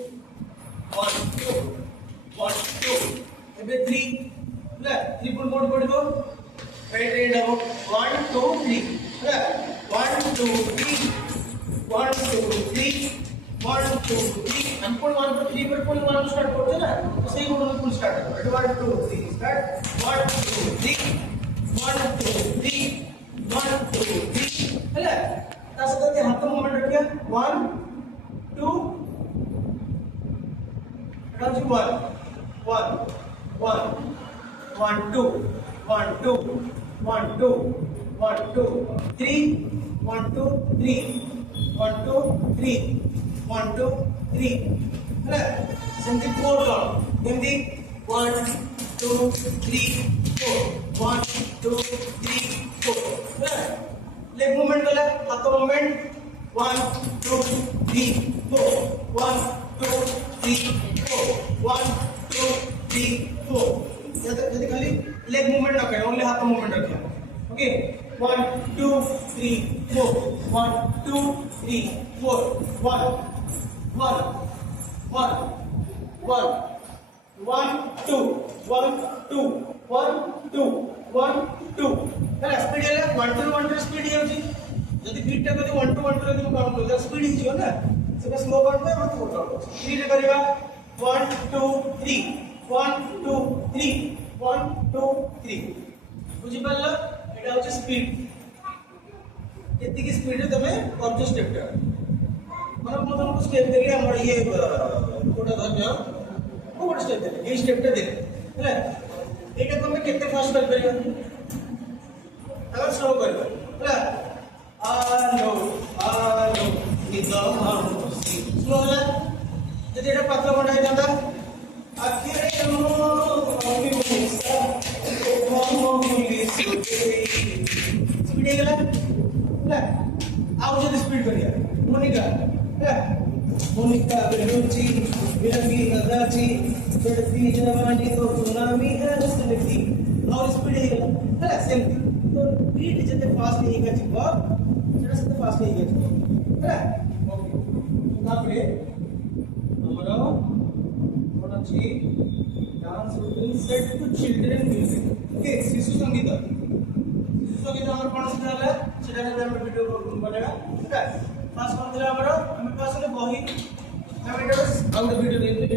1 2 1 2 ଏବେ 3 ହେଲା 3 ପୁଣି କୋଉଠି ପଡ଼ିବ ରାଇଟ୍ ରାଇଟ୍ ହବ 1 2 3 ହେଲା 1 2 3 1 2 3 1 2 3 हम पुणी 1 2 3 पर पुणी 1 स्टार्ट करते ना तो सही गुण में पुणी स्टार्ट करो 1 2 3 स्टार्ट 1 2 3 1 2 3 1 2 3 ହେଲା ତା ସହିତ ହାତ ମୋମେଣ୍ଟ ରଖିया 1 2 1 1 1 1 2 1 2 1 2 1 2 3 1 2 3 1 2 3 1 2 3 ହେଲା ସେମିତି 4 କଣ ଏମିତି 1 2 3 4 1 2 3 4 ହେଲା leg movement गला हाथ movement 1 2 3 4 1 2 3 4 1 2 3 4 यदि खाली leg movement रखे ओनली हाथ movement रखे ओके 1 2 3 4 1 2 3 4 1 1 1 1 1 2 1 2 1 2 1 2 ହେଲା ସ୍ପିଡ୍ ହେଲା 1 2 1 2 ସ୍ପିଡ୍ ହେଉଛି ଯଦି ବିଟ୍ ଟା ଯଦି 1 2 1 2 ଯଦି ମୁଁ କାଉଣ୍ଟ କଲି ସ୍ପିଡ୍ ହେଇଯିବ ନା ସେଟା ସ୍ଲୋ କାଉଣ୍ଟ ପାଇଁ ମତେ କାଉଣ୍ଟ କରୁଛି ସ୍ପିଡ୍ କରିବା 1 2 3 1 2 3 1 2 3 ବୁଝିପାରିଲ ଏଟା ହେଉଛି ସ୍ପିଡ୍ ଏତିକି ସ୍ପିଡ୍ ରେ ତମେ କରୁଛ ସ୍ଟେପ୍ ଟା ମାନେ ମୁଁ ତମକୁ ସ୍ଟେପ୍ ଦେଲି ଆମର ଇଏ କୋଟା ଧରିନିଅ ମୁଁ ଗୋଟେ ସ୍ଟେପ୍ ଦେଲି ଏଇ ସ୍ଟେପ୍ ଟା ଦେଲି ହେଲା ଏଇଟା ତମେ କେତେ ଫାଷ୍ଟ କରିପାରିବ अगर स्लो कर ହେଲା आलो निद स्लो ହେଲା ଯଦି ଏଟା ପାତ୍ର ବଣ୍ଡା ହେଇଥାନ୍ତା ଆଖିରେ ମୁଁ ଅଭିମୁସା ସ୍ପିଡ୍ ହେଇଗଲା ହେଲା ଆଉ ଯଦି ସ୍ପିଡ୍ କରିବା ମୋନିକା ହେଲା मोनिका बेलुची बिरंगी नदाची चढ़ती जवानी को सुनामी है रसलती और स्पीड ହେଇଗଲା ହେଲା ସେମିତି तो बीट जते फास्ट ହେଇକା ଯିବ ସେଟା ସେତେ फास्ट ହେଇକା ଯିବ ହେଲା ओके ତାପରେ ଆମର କୋन ଅଛି dance routine set to children music okay शिशु संगीत ଆମର कोन सिखाला ସେଟା ଆମେ ଭିडिଓ ବନେଇବା ହେଲା पास करथिला हमर हम पास बही हम एटा आउट वीडियो